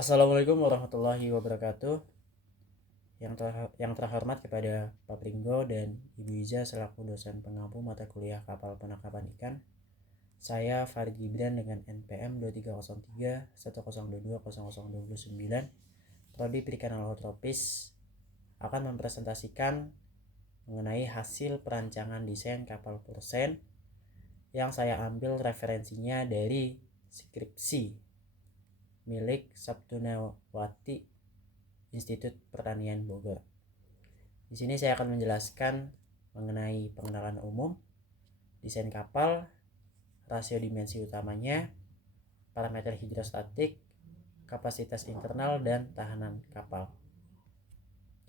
Assalamualaikum warahmatullahi wabarakatuh. Yang terhormat kepada Pak Pringgo dan Ibu Iza selaku dosen pengampu mata kuliah kapal penangkapan ikan. Saya Farid Gibran dengan NPM 2303 1022 0029, Prodi Perikanan Laut Tropis, akan mempresentasikan mengenai hasil perancangan desain kapal Pursen yang saya ambil referensinya dari skripsi milik Sabtunawati Institut Pertanian Bogor. Di sini saya akan menjelaskan mengenai pengenalan umum, desain kapal, rasio dimensi utamanya, parameter hidrostatik, kapasitas internal, dan tahanan kapal.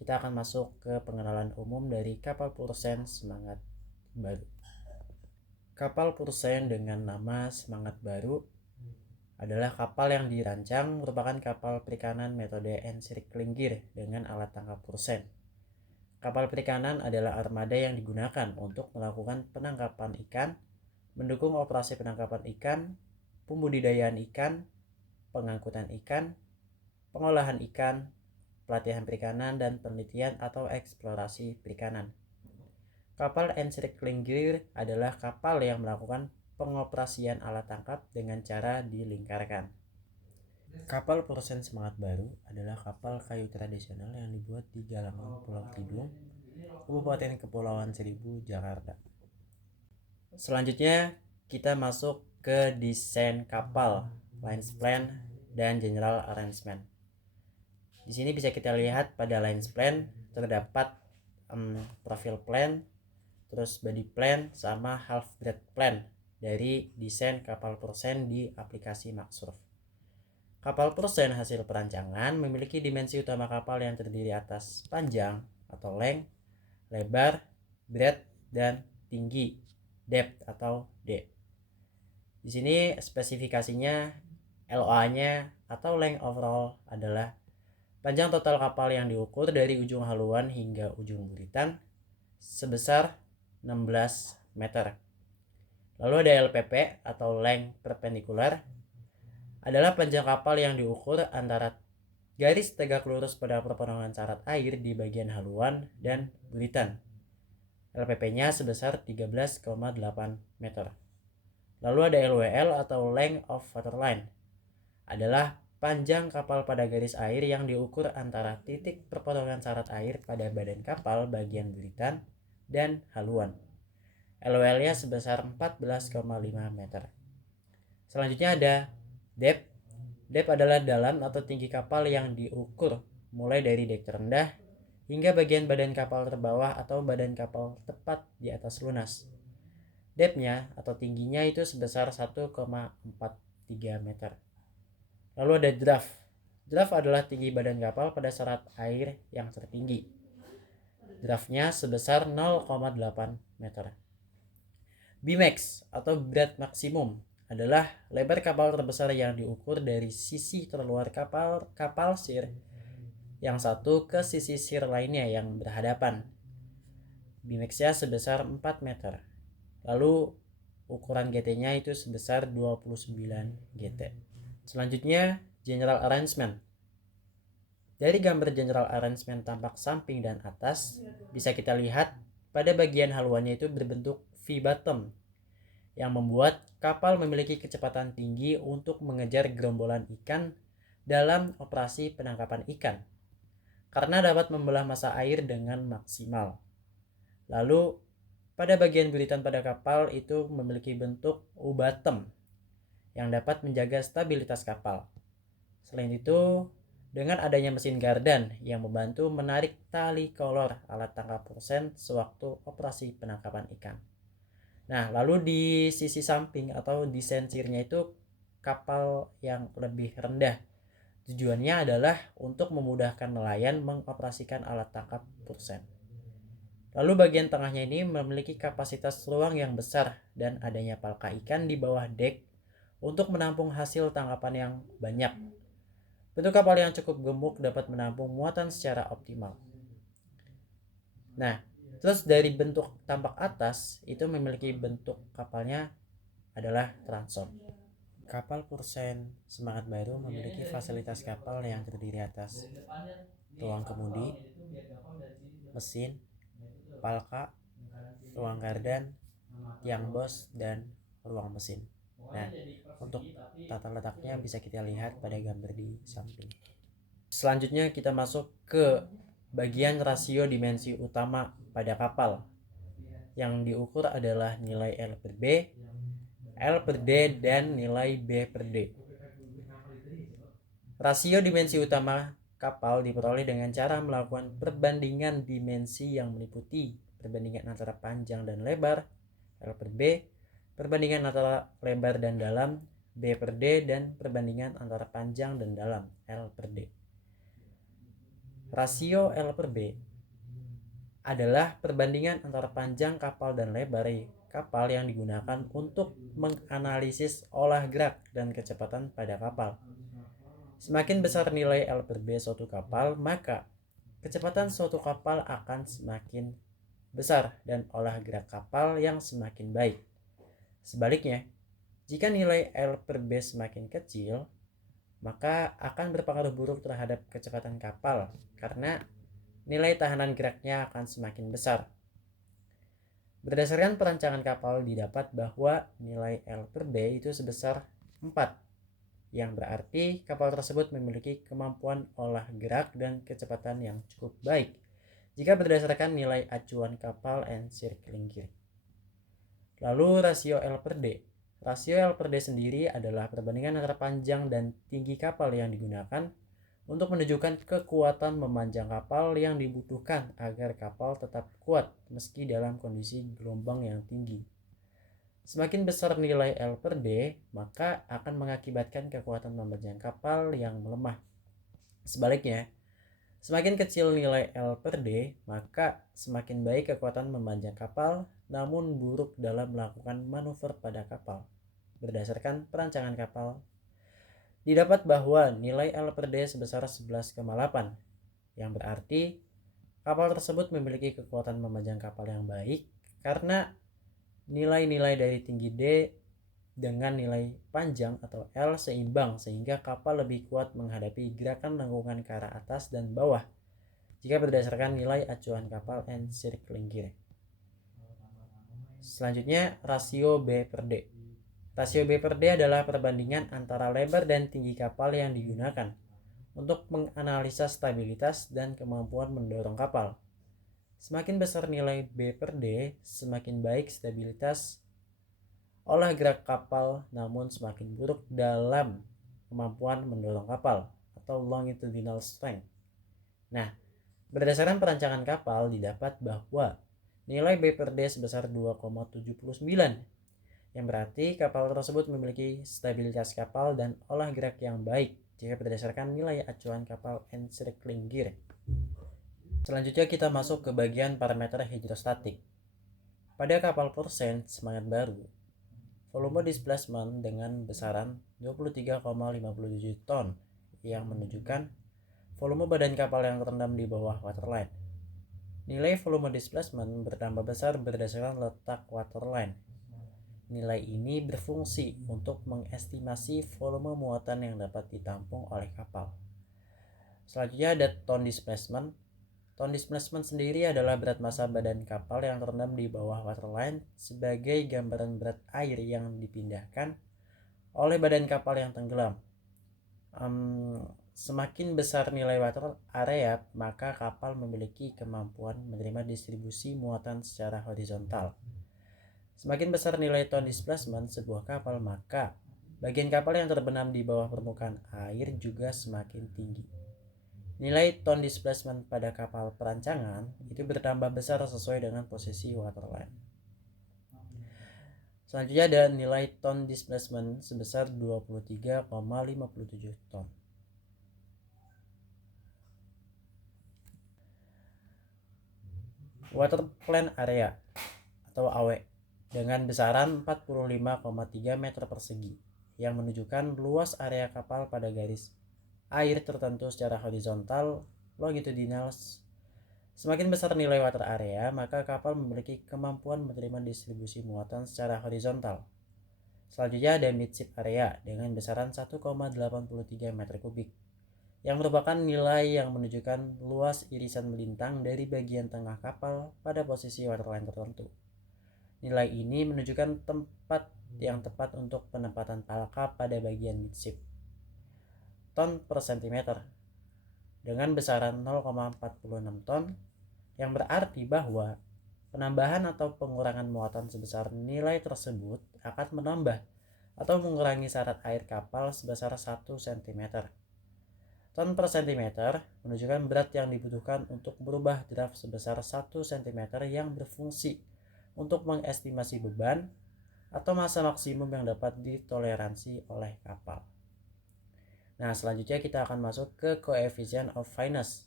Kita akan masuk ke pengenalan umum dari kapal Pursen Semangat Baru. Kapal Pursen dengan nama Semangat Baru adalah kapal yang dirancang merupakan kapal perikanan metode encircling gear dengan alat tangkap Pursen. Kapal perikanan adalah armada yang digunakan untuk melakukan penangkapan ikan, mendukung operasi penangkapan ikan, pembudidayaan ikan, pengangkutan ikan, pengolahan ikan, pelatihan perikanan, dan penelitian atau eksplorasi perikanan. Kapal encircling gear adalah kapal yang melakukan pengoperasian alat tangkap dengan cara dilingkarkan. Kapal Pursen Semangat Baru adalah kapal kayu tradisional yang dibuat di Galangan Pulau Tidung, Kabupaten Kepulauan Seribu, Jakarta. Selanjutnya kita masuk ke desain kapal, lines plan, dan general arrangement. Di sini bisa kita lihat pada lines plan terdapat profil plan, terus body plan, sama half breadth plan dari desain kapal Pursen di aplikasi Maxsurf. Kapal Pursen hasil perancangan memiliki dimensi utama kapal yang terdiri atas panjang atau length, lebar, breadth, dan tinggi, depth atau D. Di sini spesifikasinya LOA-nya atau length overall adalah panjang total kapal yang diukur dari ujung haluan hingga ujung buritan sebesar 16 meter. Lalu ada LPP atau length perpendicular, adalah panjang kapal yang diukur antara garis tegak lurus pada perpotongan syarat air di bagian haluan dan buritan. LPP-nya sebesar 13,8 meter. Lalu ada LWL atau length of waterline, adalah panjang kapal pada garis air yang diukur antara titik perpotongan syarat air pada badan kapal bagian buritan dan haluan. LWL-nya sebesar 14,5 meter. Selanjutnya ada depth. Depth adalah dalam atau tinggi kapal yang diukur mulai dari dek terendah hingga bagian badan kapal terbawah atau badan kapal tepat di atas lunas. Depth-nya atau tingginya itu sebesar 1,43 meter. Lalu ada draft. Draft adalah tinggi badan kapal pada syarat air yang tertinggi. Draft-nya sebesar 0,8 meter. Bmax atau breadth maksimum adalah lebar kapal terbesar yang diukur dari sisi terluar kapal sir yang satu ke sisi sir lainnya yang berhadapan. Bmax-nya sebesar 4 meter. Lalu ukuran GT-nya itu sebesar 29 GT. Selanjutnya general arrangement. Dari gambar general arrangement tampak samping dan atas, bisa kita lihat pada bagian haluannya itu berbentuk V-bottom yang membuat kapal memiliki kecepatan tinggi untuk mengejar gerombolan ikan dalam operasi penangkapan ikan karena dapat membelah massa air dengan maksimal. Lalu pada bagian buritan pada kapal itu memiliki bentuk U-bottom yang dapat menjaga stabilitas kapal. Selain itu, dengan adanya mesin gardan yang membantu menarik tali kolor alat tangkap Pursen sewaktu operasi penangkapan ikan. Nah, lalu di sisi samping atau di sensirnya itu kapal yang lebih rendah. Tujuannya adalah untuk memudahkan nelayan mengoperasikan alat tangkap Pursen. Lalu bagian tengahnya ini memiliki kapasitas ruang yang besar dan adanya palka ikan di bawah dek untuk menampung hasil tangkapan yang banyak. Bentuk kapal yang cukup gemuk dapat menampung muatan secara optimal. Nah, terus dari bentuk tampak atas itu memiliki bentuk kapalnya adalah transom. Kapal Pursen Semangat Baru memiliki fasilitas kapal yang terdiri atas ruang kemudi, mesin, palka, ruang gardan, tiang bos, dan ruang mesin. Nah, untuk tata letaknya bisa kita lihat pada gambar di samping. Selanjutnya kita masuk ke bagian rasio dimensi utama pada kapal. Yang diukur adalah nilai L per B, L per D, dan nilai B per D. Rasio dimensi utama kapal diperoleh dengan cara melakukan perbandingan dimensi yang meliputi perbandingan antara panjang dan lebar L per B, perbandingan antara lebar dan dalam B per D, dan perbandingan antara panjang dan dalam L per D. Rasio L per B adalah perbandingan antara panjang kapal dan lebar kapal yang digunakan untuk menganalisis olah gerak dan kecepatan pada kapal. Semakin besar nilai L per B suatu kapal, maka kecepatan suatu kapal akan semakin besar dan olah gerak kapal yang semakin baik. Sebaliknya, jika nilai L per B semakin kecil, maka akan berpengaruh buruk terhadap kecepatan kapal karena nilai tahanan geraknya akan semakin besar. Berdasarkan perancangan kapal didapat bahwa nilai L per B itu sebesar 4, yang berarti kapal tersebut memiliki kemampuan olah gerak dan kecepatan yang cukup baik jika berdasarkan nilai acuan kapal and circling gear. Lalu rasio L per D. Rasio L per D sendiri adalah perbandingan antara panjang dan tinggi kapal yang digunakan untuk menunjukkan kekuatan memanjang kapal yang dibutuhkan agar kapal tetap kuat meski dalam kondisi gelombang yang tinggi. Semakin besar nilai L per D, maka akan mengakibatkan kekuatan memanjang kapal yang melemah. Sebaliknya, semakin kecil nilai L per D, maka semakin baik kekuatan memanjang kapal, namun buruk dalam melakukan manuver pada kapal. Berdasarkan perancangan kapal, didapat bahwa nilai L per D sebesar 11,8, yang berarti kapal tersebut memiliki kekuatan memanjang kapal yang baik karena nilai-nilai dari tinggi D dengan nilai panjang atau L seimbang sehingga kapal lebih kuat menghadapi gerakan lengkungan ke arah atas dan bawah jika berdasarkan nilai acuan kapal and circling gear. Selanjutnya, rasio B per D. Rasio B per D adalah perbandingan antara lebar dan tinggi kapal yang digunakan untuk menganalisa stabilitas dan kemampuan mendorong kapal. Semakin besar nilai B per D, semakin baik stabilitas olah gerak kapal, namun semakin buruk dalam kemampuan mendorong kapal atau longitudinal strength. Nah, berdasarkan perancangan kapal didapat bahwa nilai B per D sebesar 2,79, yang berarti kapal tersebut memiliki stabilitas kapal dan olah gerak yang baik jika berdasarkan nilai acuan kapal and circling gear. Selanjutnya kita masuk ke bagian parameter hidrostatik. Pada kapal Pursen Semangat Baru, volume displacement dengan besaran 23,57 ton yang menunjukkan volume badan kapal yang terendam di bawah waterline. Nilai volume displacement bertambah besar berdasarkan letak waterline. Nilai ini berfungsi untuk mengestimasi volume muatan yang dapat ditampung oleh kapal. Selanjutnya ada tone displacement. Tone displacement sendiri adalah berat massa badan kapal yang terendam di bawah waterline sebagai gambaran berat air yang dipindahkan oleh badan kapal yang tenggelam. Semakin besar nilai water area, maka kapal memiliki kemampuan menerima distribusi muatan secara horizontal. Semakin besar nilai tone displacement sebuah kapal, maka bagian kapal yang terbenam di bawah permukaan air juga semakin tinggi. Nilai tone displacement pada kapal perancangan itu bertambah besar sesuai dengan posisi waterline. Selanjutnya ada nilai tone displacement sebesar 23,57 ton. Water plan area atau AW dengan besaran 45,3 meter persegi yang menunjukkan luas area kapal pada garis air tertentu secara horizontal longitudinal. Semakin besar nilai water area, maka kapal memiliki kemampuan menerima distribusi muatan secara horizontal. Selanjutnya ada midship area dengan besaran 1,83 meter kubik, yang merupakan nilai yang menunjukkan luas irisan melintang dari bagian tengah kapal pada posisi waterline tertentu. Nilai ini menunjukkan tempat yang tepat untuk penempatan palka pada bagian midship. Ton per sentimeter dengan besaran 0,46 ton, yang berarti bahwa penambahan atau pengurangan muatan sebesar nilai tersebut akan menambah atau mengurangi syarat air kapal sebesar 1 cm. Ton per sentimeter menunjukkan berat yang dibutuhkan untuk merubah draft sebesar 1 cm yang berfungsi untuk mengestimasi beban atau massa maksimum yang dapat ditoleransi oleh kapal. Nah, selanjutnya kita akan masuk ke coefficient of fineness.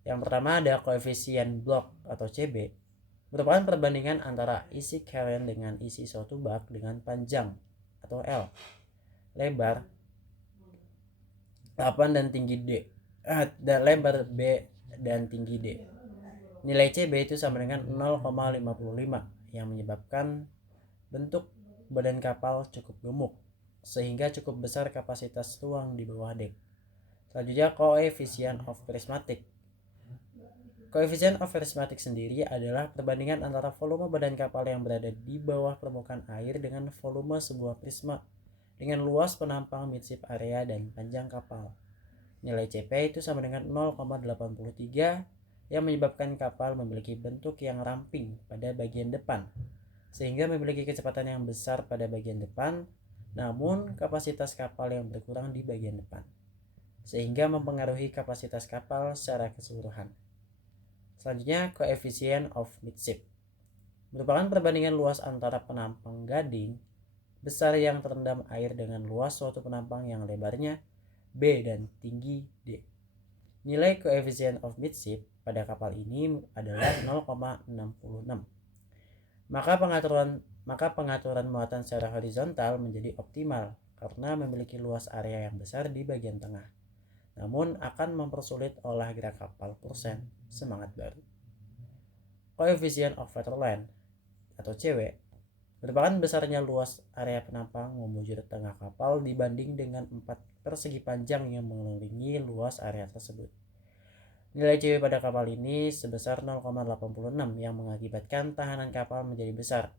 Yang pertama ada koefisien block atau CB, merupakan perbandingan antara isi carrion dengan isi suatu bak dengan panjang atau L, lebar 8 dan tinggi D, dan lebar B dan tinggi D. Nilai CB itu sama dengan 0,55 yang menyebabkan bentuk badan kapal cukup gemuk sehingga cukup besar kapasitas ruang di bawah dek. Selanjutnya coefficient of prismatic. Coefficient of prismatic sendiri adalah perbandingan antara volume badan kapal yang berada di bawah permukaan air dengan volume sebuah prisma dengan luas penampang midship area dan panjang kapal. Nilai CP itu sama dengan 0,83 yang menyebabkan kapal memiliki bentuk yang ramping pada bagian depan sehingga memiliki kecepatan yang besar pada bagian depan, namun kapasitas kapal yang berkurang di bagian depan sehingga mempengaruhi kapasitas kapal secara keseluruhan. Selanjutnya coefficient of midship merupakan perbandingan luas antara penampang gading besar yang terendam air dengan luas suatu penampang yang lebarnya B dan tinggi D. Nilai coefficient of midship pada kapal ini adalah 0,66. Maka pengaturan muatan secara horizontal menjadi optimal karena memiliki luas area yang besar di bagian tengah, namun akan mempersulit olah gerak kapal Pursen Semangat Baru. Coefficient of waterline atau CW merupakan besarnya luas area penampang memujur tengah kapal dibanding dengan 4 persegi panjang yang mengelilingi luas area tersebut. Nilai CW pada kapal ini sebesar 0,86 yang mengakibatkan tahanan kapal menjadi besar,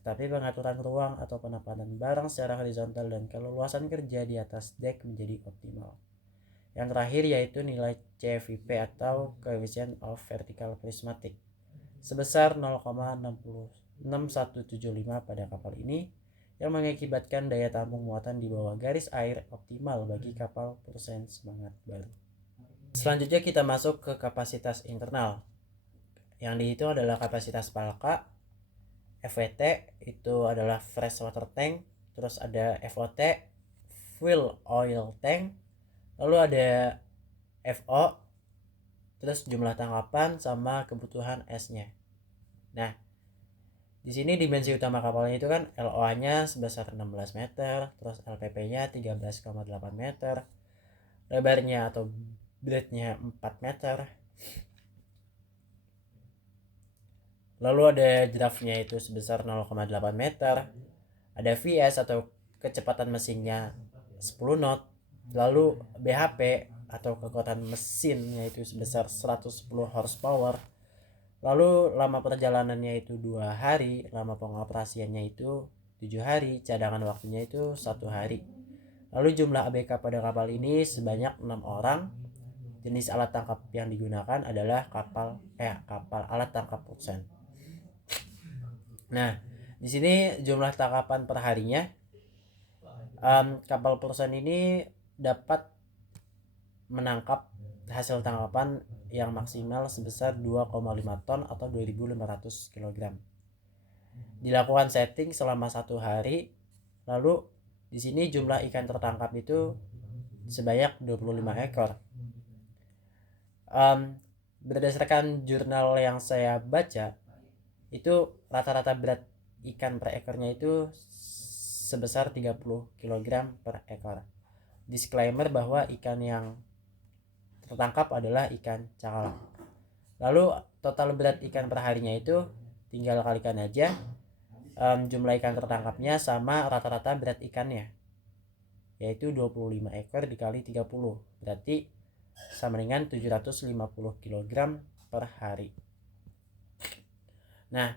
tetapi pengaturan ruang atau penempatan barang secara horizontal dan keleluasan kerja di atas dek menjadi optimal. Yang terakhir yaitu nilai CVP atau Coefficient of Vertical Prismatic sebesar 0,6175 pada kapal ini yang mengakibatkan daya tampung muatan di bawah garis air optimal bagi kapal Pursen Semangat Baru. Selanjutnya kita masuk ke kapasitas internal. Yang dihitung adalah kapasitas palka, FWT itu adalah fresh water tank, terus ada FOT, fuel oil tank, lalu ada FO, terus jumlah tangkapan sama kebutuhan S-nya. Nah, di sini dimensi utama kapalnya itu kan LOA-nya sebesar 16 meter, terus LPP-nya 13,8 meter, lebarnya atau breadth-nya 4 meter. Lalu ada draft-nya itu sebesar 0,8 meter. Ada VS atau kecepatan mesinnya 10 knot. Lalu BHP atau kekuatan mesinnya itu sebesar 110 horsepower. Lalu lama perjalanannya itu 2 hari, lama pengoperasiannya itu 7 hari, cadangan waktunya itu 1 hari. Lalu jumlah ABK pada kapal ini sebanyak 6 orang. Jenis alat tangkap yang digunakan adalah kapal alat tangkap Pursen. Nah, di sini jumlah tangkapan per harinya, kapal Pursen ini dapat menangkap hasil tangkapan yang maksimal sebesar 2,5 ton atau 2.500 kg. Dilakukan setting selama 1 hari. Lalu di sini jumlah ikan tertangkap itu sebanyak 25 ekor. Berdasarkan jurnal yang saya baca, itu rata-rata berat ikan per ekornya itu sebesar 30 kg per ekor. Disclaimer bahwa ikan yang tertangkap adalah ikan cakalang. Lalu total berat ikan per harinya itu tinggal kalikan aja, jumlah ikan tertangkapnya sama rata-rata berat ikannya, yaitu 25 ekor dikali 30, berarti sama dengan 750 kg per hari. Nah,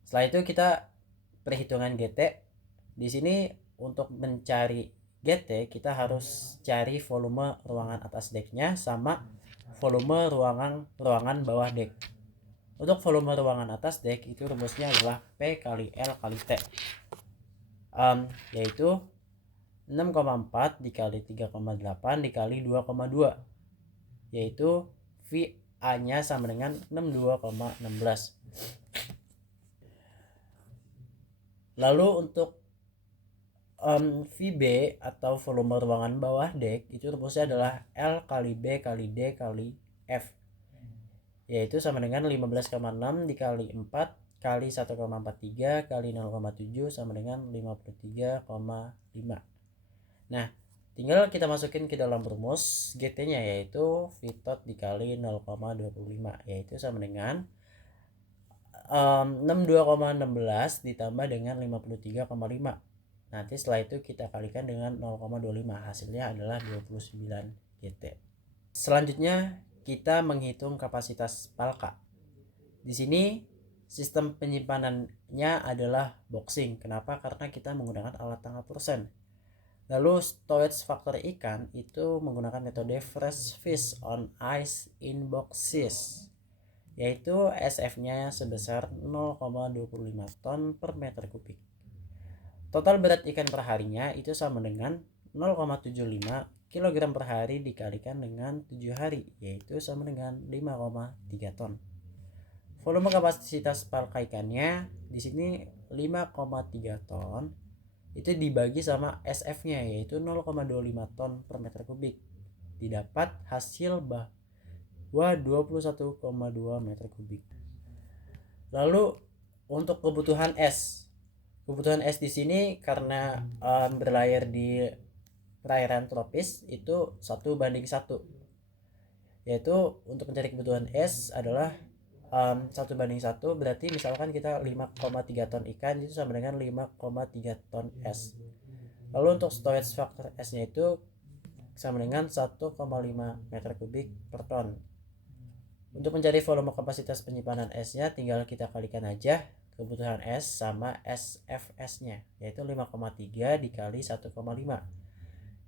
setelah itu kita perhitungan GT. Di sini untuk mencari GT kita harus cari volume ruangan atas deknya sama volume ruangan bawah dek. Untuk volume ruangan atas dek itu rumusnya adalah P kali L kali T, yaitu 6,4 dikali 3,8 dikali 2,2, yaitu VA nya sama dengan 62,16. Lalu untuk VB atau volume ruangan bawah dek itu rumusnya adalah L kali B kali D kali F, yaitu sama dengan 15,6 dikali 4 kali 1,43 kali 0,7 sama dengan 53,5. Nah, tinggal kita masukin ke dalam rumus GT-nya, yaitu V tot dikali 0,25, yaitu sama dengan 62,16 ditambah dengan 53,5. Nanti setelah itu kita kalikan dengan 0,25, hasilnya adalah 29 GT. Selanjutnya kita menghitung kapasitas palka. Di sini sistem penyimpanannya adalah boxing. Kenapa? Karena kita menggunakan alat tangkap persen. Lalu storage factor ikan itu menggunakan metode fresh fish on ice in boxes, yaitu SF-nya sebesar 0,25 ton per meter kubik. Total berat ikan per harinya itu sama dengan 0,75 kg per hari dikalikan dengan 7 hari, yaitu sama dengan 5,3 ton. Volume kapasitas palka ikannya di sini 5,3 ton. Itu dibagi sama SF-nya, yaitu 0,25 ton per meter kubik. Didapat hasil bahwa 21,2 meter kubik. Lalu untuk kebutuhan es. Kebutuhan es di sini karena berlayar di perairan tropis itu 1:1. Yaitu untuk mencari kebutuhan es adalah 1:1, berarti misalkan kita 5,3 ton ikan itu sama dengan 5,3 ton es. Lalu untuk storage factor esnya itu sama dengan 1,5 meter kubik per ton. Untuk mencari volume kapasitas penyimpanan esnya tinggal kita kalikan aja kebutuhan es sama SFS nya, yaitu 5,3 dikali 1,5.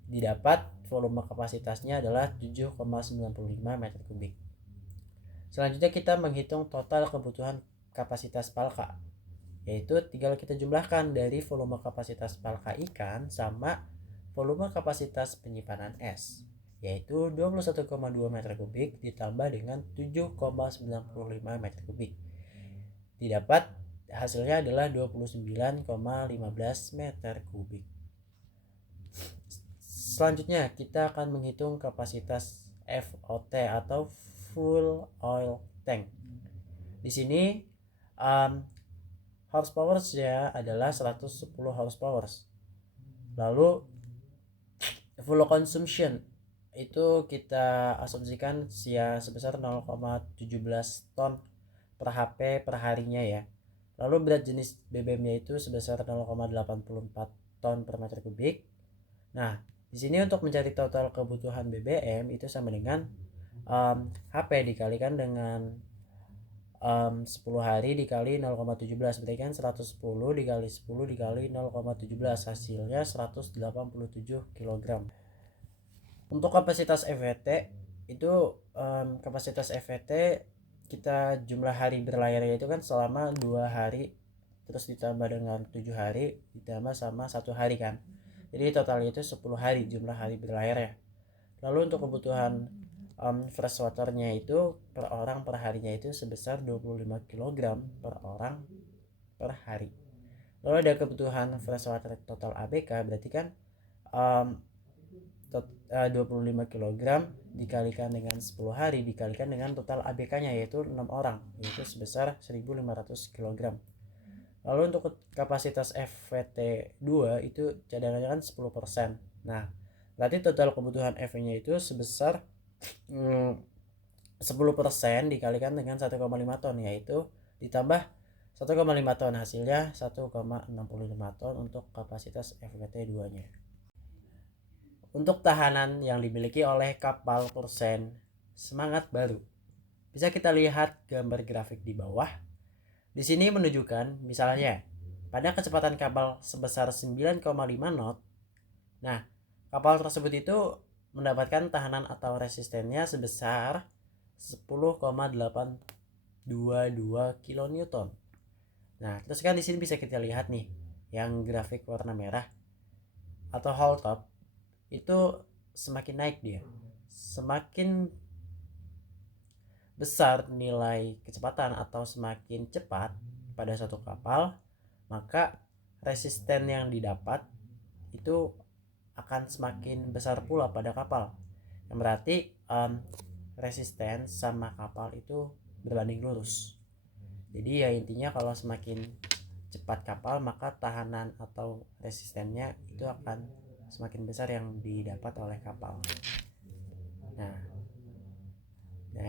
Didapat volume kapasitasnya adalah 7,95 meter kubik. Selanjutnya kita menghitung total kebutuhan kapasitas palka, yaitu tinggal kita jumlahkan dari volume kapasitas palka ikan sama volume kapasitas penyimpanan es, yaitu 21,2 meter kubik ditambah dengan 7,95 meter kubik. Didapat hasilnya adalah 29,15 meter kubik. Selanjutnya kita akan menghitung kapasitas FOT atau full oil tank. Di sini horsepower-nya adalah 110 horsepower. Lalu full consumption itu kita asumsikan sebesar 0,17 ton per HP per harinya ya. Lalu berat jenis BBM-nya itu sebesar 0,84 ton per meter kubik. Nah, di sini untuk mencari total kebutuhan BBM itu sama dengan HP dikalikan dengan 10 hari dikali 0,17, berarti kan 110 dikali 10 dikali 0,17, hasilnya 187 kg. Untuk kapasitas FVT itu kapasitas FVT kita jumlah hari berlayarnya itu kan selama 2 hari terus ditambah dengan 7 hari ditambah sama 1 hari kan. Jadi total itu 10 hari jumlah hari berlayarnya. Lalu untuk kebutuhan fresh water-nya itu per orang per harinya itu sebesar 25 kg per orang per hari. Lalu ada kebutuhan fresh water total ABK, berarti kan 25 kg dikalikan dengan 10 hari dikalikan dengan total ABK-nya yaitu 6 orang, yaitu sebesar 1500 kg. Lalu untuk kapasitas FVT 2 itu cadangannya kan 10%. Nah, berarti total kebutuhan FV-nya itu sebesar 10% dikalikan dengan 1,5 ton, yaitu ditambah 1,5 ton, hasilnya 1,65 ton untuk kapasitas FWT 2 nya. Untuk tahanan yang dimiliki oleh kapal Pursen Semangat Baru, bisa kita lihat gambar grafik di bawah. Di sini menunjukkan misalnya pada kecepatan kapal sebesar 9,5 knot. Nah, kapal tersebut itu mendapatkan tahanan atau resistennya sebesar 10,822 kN. Nah, terus kan di sini bisa kita lihat nih, yang grafik warna merah atau hull top itu semakin naik dia. Semakin besar nilai kecepatan atau semakin cepat pada satu kapal, maka resisten yang didapat itu akan semakin besar pula pada kapal. Yang berarti resisten sama kapal itu berbanding lurus. Jadi ya intinya kalau semakin cepat kapal maka tahanan atau resistennya itu akan semakin besar yang didapat oleh kapal. Nah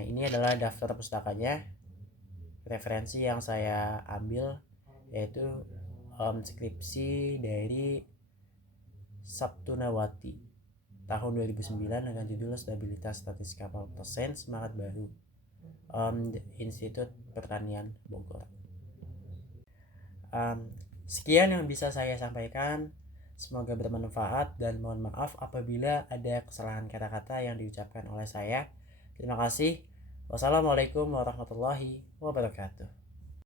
ini adalah daftar pustakanya, referensi yang saya ambil yaitu skripsi dari Sabtunawati tahun 2009 dengan judul Stabilitas Statis Kapal Pursen Semangat Baru, Institut Pertanian Bogor. Sekian yang bisa saya sampaikan, semoga bermanfaat dan mohon maaf apabila ada kesalahan kata-kata yang diucapkan oleh saya. Terima kasih. Wassalamualaikum warahmatullahi wabarakatuh.